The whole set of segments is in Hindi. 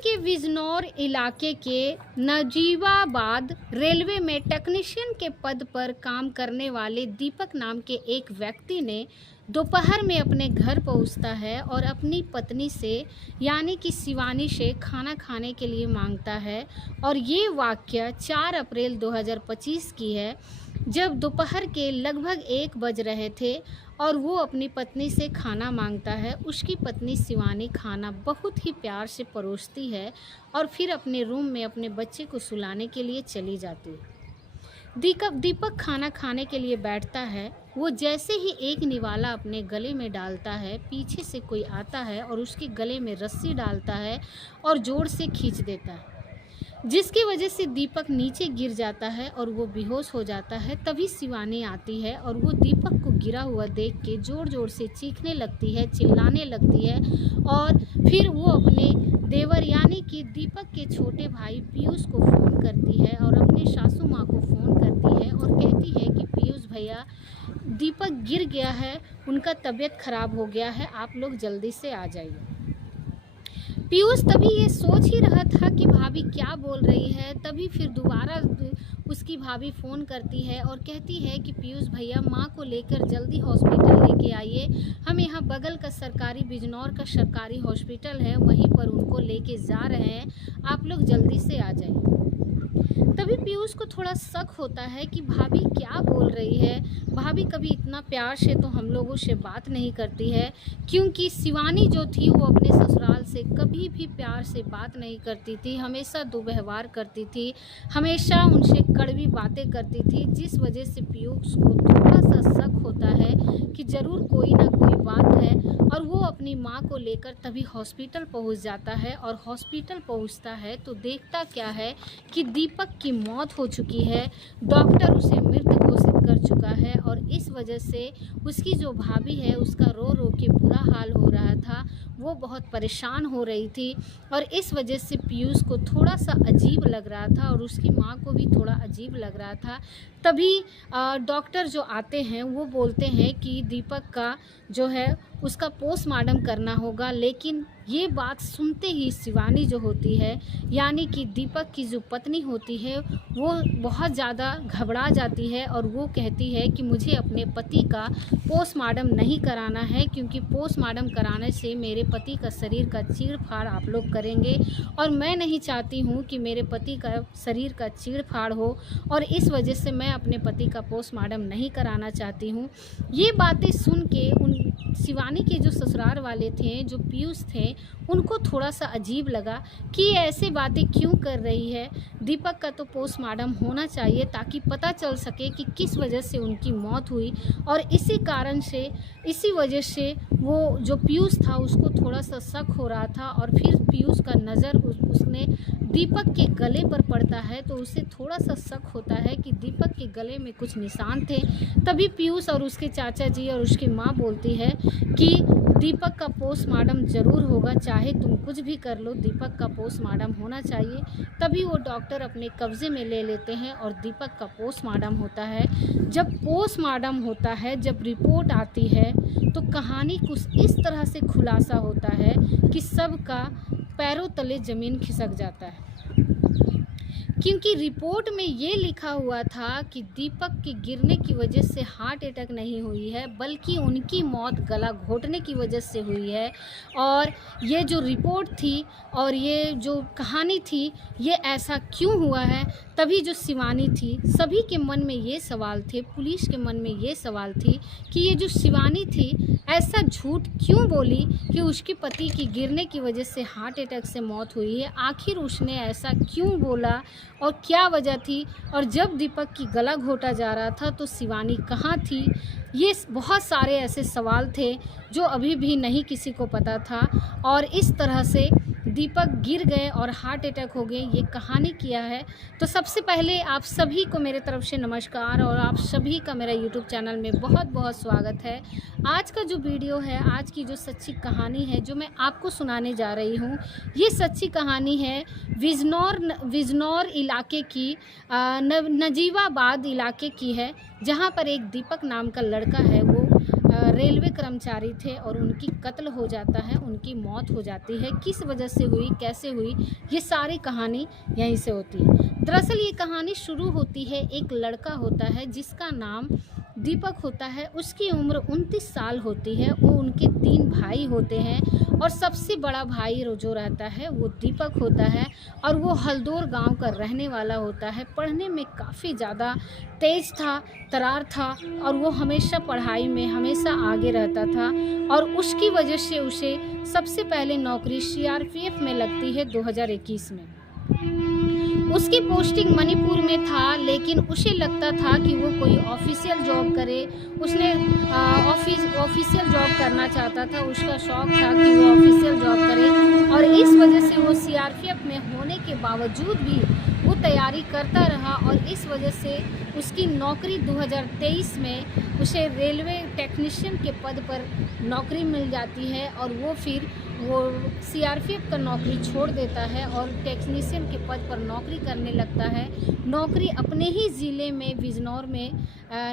के बिजनौर इलाके के नजीबाबाद रेलवे में टेक्नीशियन के पद पर काम करने वाले दीपक नाम के एक व्यक्ति ने दोपहर में अपने घर पहुंचता है और अपनी पत्नी से यानी कि शिवानी से खाना खाने के लिए मांगता है। और ये वाक़या 4 अप्रैल 2025 की है, जब दोपहर के लगभग 1 बज रहे थे और वो अपनी पत्नी से खाना मांगता है। उसकी पत्नी शिवानी खाना बहुत ही प्यार से परोसती है और फिर अपने रूम में अपने बच्चे को सुलाने के लिए चली जाती है। दीपक खाना खाने के लिए बैठता है। वो जैसे ही एक निवाला अपने गले में डालता है, पीछे से कोई आता है और उसके गले में रस्सी डालता है और जोर से खींच देता है, जिसकी वजह से दीपक नीचे गिर जाता है और वो बेहोश हो जाता है। तभी शिवानी आती है और वो दीपक को गिरा हुआ देख के ज़ोर ज़ोर से चीखने लगती है, चिल्लाने लगती है। और फिर वो अपने देवर यानी कि दीपक के छोटे भाई पीयूष को फ़ोन करती है और अपने सासू माँ को फ़ोन करती है और कहती है कि पीयूष भैया, दीपक गिर गया है, उनका तबीयत ख़राब हो गया है, आप लोग जल्दी से आ जाइए। पीयूष तभी ये सोच ही रहा था कि भाभी क्या बोल रही है। तभी फिर दोबारा उसकी भाभी फ़ोन करती है और कहती है कि पीयूष भैया, माँ को लेकर जल्दी हॉस्पिटल लेके आइए। हम यहाँ बगल का सरकारी बिजनौर का सरकारी हॉस्पिटल है, वहीं पर उनको लेके जा रहे हैं, आप लोग जल्दी से आ जाइए। तभी पीयूष को थोड़ा शक होता है कि भाभी क्या बोल रही है। भाभी कभी इतना प्यार से तो हम लोगों से बात नहीं करती है, क्योंकि शिवानी जो थी वो अपने ससुराल से कभी भी प्यार से बात नहीं करती थी, हमेशा दुर्व्यवहार करती थी, हमेशा उनसे कड़वी बातें करती थी। जिस वजह से पीयूष को थोड़ा सा शक होता है कि ज़रूर कोई ना कोई बात है। और वो अपनी माँ को लेकर तभी हॉस्पिटल पहुँच जाता है और हॉस्पिटल पहुँचता है तो देखता क्या है कि दीपक की मौत हो चुकी है। डॉक्टर उसे मृत घोषित कर चुका है और इस वजह से उसकी जो भाभी है उसका रो रो के बुरा हाल हो रहा था, वो बहुत परेशान हो रही थी। और इस वजह से पीयूष को थोड़ा सा अजीब लग रहा था और उसकी माँ को भी थोड़ा अजीब लग रहा था। तभी डॉक्टर जो आते हैं वो बोलते हैं कि दीपक का जो है उसका पोस्टमार्टम करना होगा। लेकिन ये बात सुनते ही शिवानी जो होती है यानी कि दीपक की जो पत्नी होती है वो बहुत ज़्यादा घबरा जाती है और वो कहती है कि मुझे अपने पति का पोस्टमार्टम नहीं कराना है, क्योंकि पोस्टमार्टम कराने से मेरे पति का शरीर का चीड़-फाड़ आप लोग करेंगे और मैं नहीं चाहती हूँ कि मेरे पति का शरीर का चीड़-फाड़ हो, और इस वजह से मैं अपने पति का पोस्टमार्टम नहीं कराना चाहती हूँ। ये बातें सुन के उन शिवानी के जो ससुराल वाले थे, जो पीयूष थे, उनको थोड़ा सा अजीब लगा कि ये ऐसे बातें क्यों कर रही है। दीपक का तो पोस्टमार्टम होना चाहिए ताकि पता चल सके कि किस वजह से उनकी मौत हुई। और इसी कारण से, इसी वजह से वो जो पीयूष था उसको थोड़ा सा शक हो रहा था। और फिर पीयूष का नज़र उसने दीपक के गले पर पड़ता है तो उसे थोड़ा सा शक होता है कि दीपक के गले में कुछ निशान थे। तभी पीयूष और उसके चाचा जी और उसकी माँ बोलती है कि दीपक का पोस्टमार्टम ज़रूर होगा, चाहे तुम कुछ भी कर लो, दीपक का पोस्टमार्टम होना चाहिए। तभी वो डॉक्टर अपने कब्ज़े में ले लेते हैं और दीपक का पोस्टमार्टम होता है। जब पोस्टमार्टम होता है, जब रिपोर्ट आती है तो कहानी कुछ इस तरह से खुलासा होता है कि सबका पैरों तले ज़मीन खिसक जाता है, क्योंकि रिपोर्ट में ये लिखा हुआ था कि दीपक के गिरने की वजह से हार्ट अटैक नहीं हुई है, बल्कि उनकी मौत गला घोटने की वजह से हुई है। और ये जो रिपोर्ट थी और ये जो कहानी थी, ये ऐसा क्यों हुआ है। तभी जो शिवानी थी, सभी के मन में ये सवाल थे, पुलिस के मन में ये सवाल थी कि ये जो शिवानी थी ऐसा झूठ क्यों बोली कि उसके पति की गिरने की वजह से हार्ट अटैक से मौत हुई है। आखिर उसने ऐसा क्यों बोला और क्या वजह थी। और जब दीपक की गला घोटा जा रहा था तो शिवानी कहाँ थी। ये बहुत सारे ऐसे सवाल थे जो अभी भी नहीं किसी को पता था। और इस तरह से दीपक गिर गए और हार्ट अटैक हो गए, ये कहानी किया है। तो सबसे पहले आप सभी को मेरे तरफ से नमस्कार और आप सभी का मेरा यूट्यूब चैनल में बहुत बहुत स्वागत है। आज का जो वीडियो है, आज की जो सच्ची कहानी है जो मैं आपको सुनाने जा रही हूँ, ये सच्ची कहानी है बिजनौर इलाके की, नजीबाबाद इलाके की है, जहाँ पर एक दीपक नाम का लड़का है वो रेलवे कर्मचारी थे और उनकी कत्ल हो जाता है, उनकी मौत हो जाती है। किस वजह से हुई, कैसे हुई, ये सारी कहानी यहीं से होती है। दरअसल ये कहानी शुरू होती है, एक लड़का होता है जिसका नाम दीपक होता है। उसकी उम्र 29 साल होती है। वो उनके 3 भाई होते हैं और सबसे बड़ा भाई जो रहता है वो दीपक होता है और वो हल्दोर गांव का रहने वाला होता है। पढ़ने में काफ़ी ज़्यादा तेज था, तरार था और वो हमेशा पढ़ाई में हमेशा आगे रहता था और उसकी वजह से उसे सबसे पहले नौकरी सीआरपीएफ में लगती है 2021 में। उसकी पोस्टिंग मणिपुर में था, लेकिन उसे लगता था कि वो कोई ऑफिशियल जॉब करे। उसने ऑफिशियल जॉब करना चाहता था, उसका शौक था कि वो ऑफिशियल जॉब करे और इस वजह से वो सीआरपीएफ में होने के बावजूद भी वो तैयारी करता रहा और इस वजह से उसकी नौकरी 2023 में उसे रेलवे टेक्नीशियन के पद पर नौकरी मिल जाती है और वो फिर सीआरपीएफ का नौकरी छोड़ देता है और टेक्नीशियन के पद पर नौकरी करने लगता है। नौकरी अपने ही ज़िले में बिजनौर में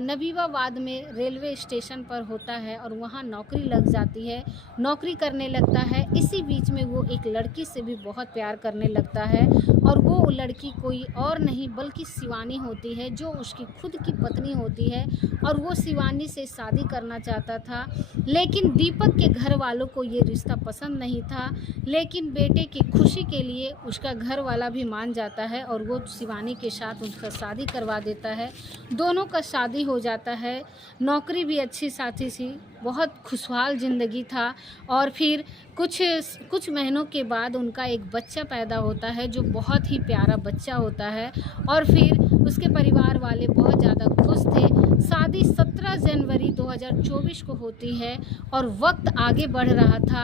नबीवाबाद में रेलवे स्टेशन पर होता है और वहाँ नौकरी लग जाती है, नौकरी करने लगता है। इसी बीच में वो एक लड़की से भी बहुत प्यार करने लगता है और वो लड़की कोई और नहीं बल्कि शिवानी होती है, जो उसकी खुद की पत्नी होती है और वो शिवानी से शादी करना चाहता था। लेकिन दीपक के घर वालों को ये रिश्ता पसंद नहीं था, लेकिन बेटे की खुशी के लिए उसका घर वाला भी मान जाता है और वो शिवानी के साथ उसका शादी करवा देता है। दोनों का शादी हो जाता है, नौकरी भी अच्छी साथी थी, बहुत खुशहाल ज़िंदगी था और फिर कुछ महीनों के बाद उनका एक बच्चा पैदा होता है जो बहुत ही प्यारा बच्चा होता है और फिर उसके परिवार वाले बहुत ज़्यादा खुश थे। शादी 17 जनवरी 2024 को होती है और वक्त आगे बढ़ रहा था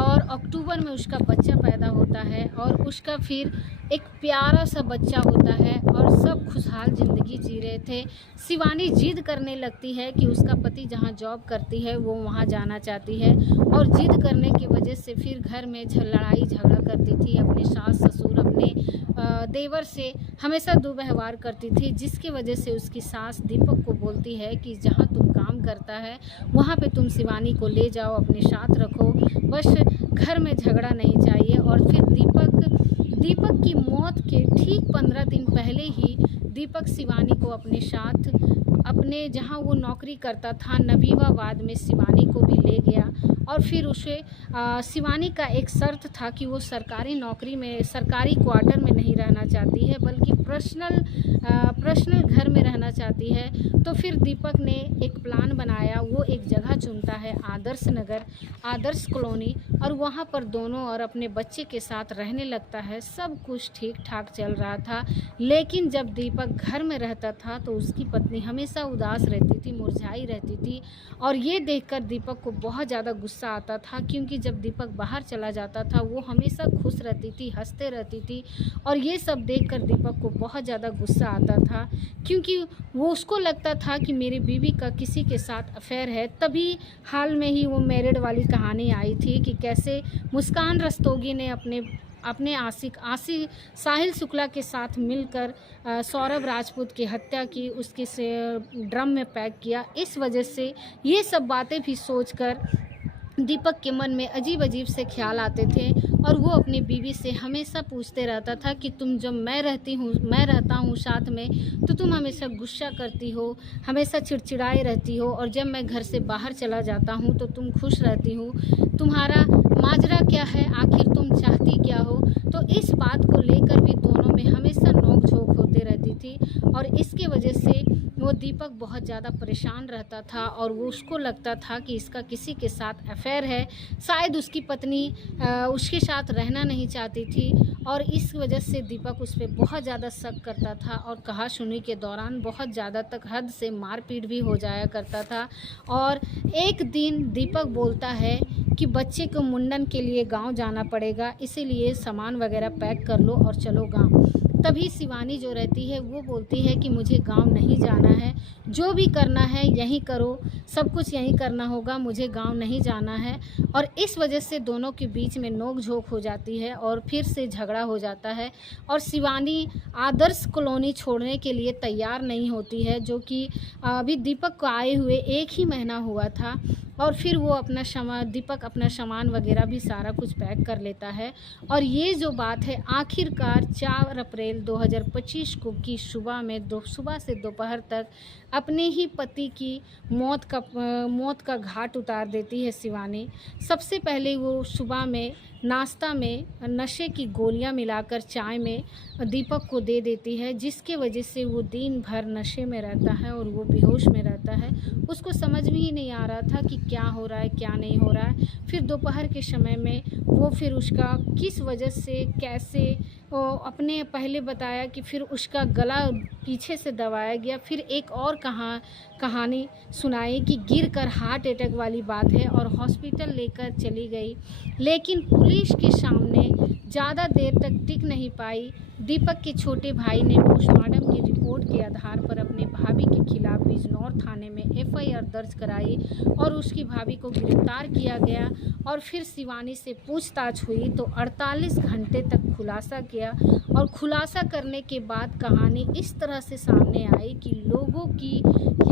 और अक्टूबर में उसका बच्चा पैदा होता है और उसका फिर एक प्यारा सा बच्चा होता है और सब खुशहाल ज़िंदगी जी रहे थे। शिवानी जिद करने लगती है कि उसका पति जहाँ जॉब करती है वो वहाँ जाना चाहती है और जिद करने की वजह से फिर घर में लड़ाई झगड़ा करती थी। अपने सास ससुर, अपने देवर से हमेशा दुर्व्यवहार करती थी, जिसकी वजह से उसकी सास दीपक को बोलती है कि जहाँ तुम काम करता है वहाँ पे तुम शिवानी को ले जाओ, अपने साथ रखो, बस घर में झगड़ा नहीं चाहिए। और फिर दीपक की मौत के ठीक 15 दिन पहले ही दीपक शिवानी को अपने साथ अपने जहाँ वो नौकरी करता था नबीवाबाद में शिवानी को भी ले गया और फिर उसे शिवानी का एक शर्त था कि वो सरकारी नौकरी में सरकारी क्वार्टर में नहीं रहना चाहती है बल्कि पर्सनल घर में रहना चाहती है। तो फिर दीपक ने एक प्लान बनाया, वो एक जगह चुनता है आदर्श नगर, आदर्श कॉलोनी और वहाँ पर दोनों और अपने बच्चे के साथ रहने लगता है। सब कुछ ठीक ठाक चल रहा था, लेकिन जब दीपक घर में रहता था तो उसकी पत्नी हमेशा उदास रहती थी, मुरझाई रहती थी और ये देखकर दीपक को बहुत ज़्यादा गुस्सा आता था, क्योंकि जब दीपक बाहर चला जाता था वो हमेशा खुश रहती थी, हंसते रहती थी और ये सब देखकर दीपक को बहुत ज़्यादा गुस्सा आता था, क्योंकि वो उसको लगता था कि मेरी बीवी का किसी के साथ अफेयर है। तभी हाल में ही वो मैरिड वाली कहानी आई थी कि कैसे मुस्कान रस्तोगी ने अपने आशिक साहिल शुक्ला के साथ मिलकर सौरभ राजपूत की हत्या की, उसके से ड्रम में पैक किया। इस वजह से ये सब बातें भी सोचकर दीपक के मन में अजीब अजीब से ख्याल आते थे और वो अपनी बीवी से हमेशा पूछते रहता था कि तुम जब मैं रहता हूँ साथ में तो तुम हमेशा गुस्सा करती हो, हमेशा चिड़चिड़ाई रहती हो और जब मैं घर से बाहर चला जाता हूँ तो तुम खुश रहती हो, तुम्हारा माजरा क्या है, आखिर तुम चाहती क्या हो। तो इस बात को लेकर भी दोनों में हमेशा नोक झोंक होते रहती थी और इसके वजह से वो दीपक बहुत ज़्यादा परेशान रहता था और वो उसको लगता था कि इसका किसी के साथ अफेयर है, शायद उसकी पत्नी उसके साथ रहना नहीं चाहती थी और इस वजह से दीपक उस पर बहुत ज़्यादा शक करता था और कहा सुनी के दौरान बहुत ज़्यादा तक हद से मारपीट भी हो जाया करता था। और एक दिन दीपक बोलता है कि बच्चे को मुंडन के लिए गांव जाना पड़ेगा, इसीलिए सामान वगैरह पैक कर लो और चलो गांव। तभी शिवानी जो रहती है वो बोलती है कि मुझे गांव नहीं जाना है, जो भी करना है यहीं करो, सब कुछ यहीं करना होगा, मुझे गांव नहीं जाना है। और इस वजह से दोनों के बीच में नोक झोंक हो जाती है और फिर से झगड़ा हो जाता है और शिवानी आदर्श कॉलोनी छोड़ने के लिए तैयार नहीं होती है, जो कि अभी दीपक को आए हुए 1 ही महीना हुआ था और फिर वो अपना दीपक अपना सामान वगैरह भी सारा कुछ पैक कर लेता है। और ये जो बात है आखिरकार 4 अप्रैल 2025 को की सुबह से दोपहर तक अपने ही पति की मौत का घाट उतार देती है शिवानी। सबसे पहले वो सुबह में नाश्ता में नशे की गोलियां मिलाकर चाय में दीपक को दे देती है, जिसके वजह से वो दिन भर नशे में रहता है और वो बेहोश में रहता है। उसको समझ में ही नहीं आ रहा था कि क्या हो रहा है क्या नहीं हो रहा है। फिर दोपहर के समय में वो फिर उसका किस वजह से कैसे अपने पहले बताया कि फिर उसका गला पीछे से दबाया गया। फिर एक और कहानी सुनाई कि गिरकर हार्ट अटैक वाली बात है और हॉस्पिटल लेकर चली गई, लेकिन पुलिस के सामने ज़्यादा देर तक टिक नहीं पाई। दीपक के छोटे भाई ने पोस्टमार्टम की रिपोर्ट के आधार पर अपने भाभी के खिलाफ बिजनौर थाने में एफआईआर दर्ज कराई और उसकी भाभी को गिरफ्तार किया गया। और फिर शिवानी से पूछताछ हुई तो 48 घंटे तक खुलासा किया और खुलासा करने के बाद कहानी इस तरह से सामने आई कि लोगों की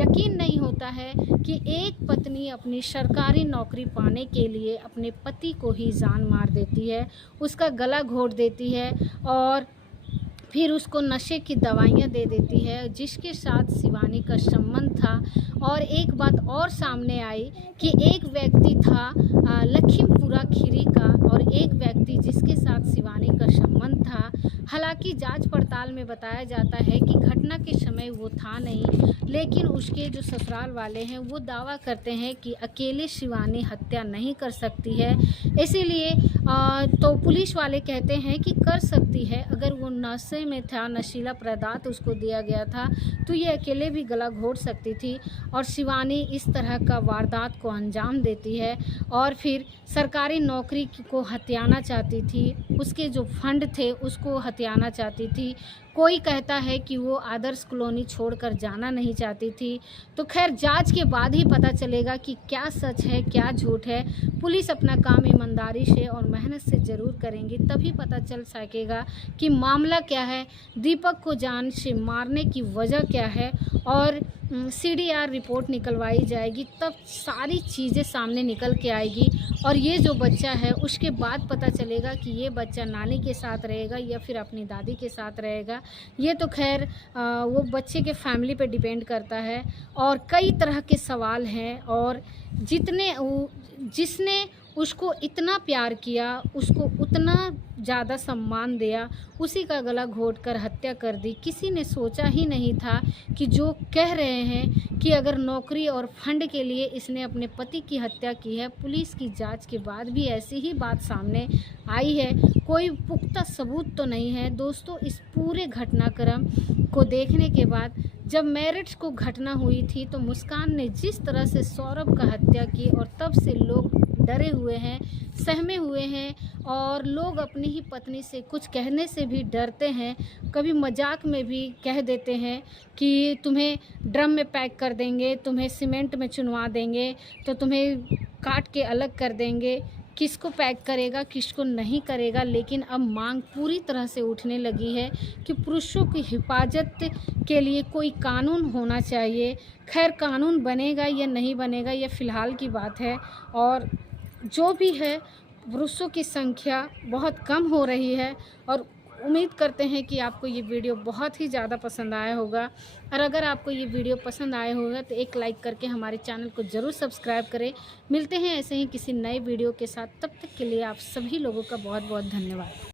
यकीन नहीं होता है कि एक पत्नी अपनी सरकारी नौकरी पाने के लिए अपने पति को ही जान मार देती है, उसका गला घोट देती है और फिर उसको नशे की दवाइयाँ दे देती है, जिसके साथ शिवानी का संबंध था। और एक बात और सामने आई कि एक व्यक्ति था लखीमपुरा खीरी का और एक व्यक्ति जिसके साथ शिवानी का संबंध था। हालांकि जांच पड़ताल में बताया जाता है कि घटना के समय वो था नहीं, लेकिन उसके जो ससुराल वाले हैं वो दावा करते हैं कि अकेले शिवानी हत्या नहीं कर सकती है। इसीलिए तो पुलिस वाले कहते हैं कि कर सकती है, अगर वो नशे में था, नशीला पदार्थ उसको दिया गया था तो ये अकेले भी गला घोट सकती थी। और शिवानी इस तरह का वारदात को अंजाम देती है और फिर सरकारी नौकरी को हथियाना चाहती थी, उसके जो फंड थे उसको हथियाना चाहती थी। कोई कहता है कि वो आदर्श कॉलोनी छोड़कर जाना नहीं चाहती थी। तो खैर जांच के बाद ही पता चलेगा कि क्या सच है क्या झूठ है। पुलिस अपना काम ईमानदारी से और मेहनत से ज़रूर करेंगी, तभी पता चल सकेगा कि मामला क्या है, दीपक को जान से मारने की वजह क्या है। और सीडीआर रिपोर्ट निकलवाई जाएगी, तब सारी चीज़ें सामने निकल के आएगी। और ये जो बच्चा है उसके बाद पता चलेगा कि ये बच्चा नानी के साथ रहेगा या फिर अपनी दादी के साथ रहेगा। ये तो खैर वो बच्चे के फैमिली पे डिपेंड करता है। और कई तरह के सवाल हैं और जिसने उसको इतना प्यार किया, उसको उतना ज़्यादा सम्मान दिया, उसी का गला घोंटकर हत्या कर दी। किसी ने सोचा ही नहीं था कि जो कह रहे हैं कि अगर नौकरी और फंड के लिए इसने अपने पति की हत्या की है, पुलिस की जांच के बाद भी ऐसी ही बात सामने आई है। कोई पुख्ता सबूत तो नहीं है। दोस्तों, इस पूरे घटनाक्रम को देखने के बाद जब मेरठ को घटना हुई थी तो मुस्कान ने जिस तरह से सौरभ का हत्या की और तब से लोग डरे हुए हैं, सहमे हुए हैं और लोग अपनी ही पत्नी से कुछ कहने से भी डरते हैं। कभी मजाक में भी कह देते हैं कि तुम्हें ड्रम में पैक कर देंगे, तुम्हें सीमेंट में चुनवा देंगे, तो तुम्हें काट के अलग कर देंगे। किसको पैक करेगा किसको नहीं करेगा। लेकिन अब मांग पूरी तरह से उठने लगी है कि पुरुषों की हिफाजत के लिए कोई कानून होना चाहिए। खैर कानून बनेगा या नहीं बनेगा ये फ़िलहाल की बात है। और जो भी है, पुरुषों की संख्या बहुत कम हो रही है और उम्मीद करते हैं कि आपको ये वीडियो बहुत ही ज़्यादा पसंद आया होगा। और अगर आपको ये वीडियो पसंद आया होगा तो एक लाइक करके हमारे चैनल को ज़रूर सब्सक्राइब करें। मिलते हैं ऐसे ही किसी नए वीडियो के साथ, तब तक के लिए आप सभी लोगों का बहुत बहुत धन्यवाद।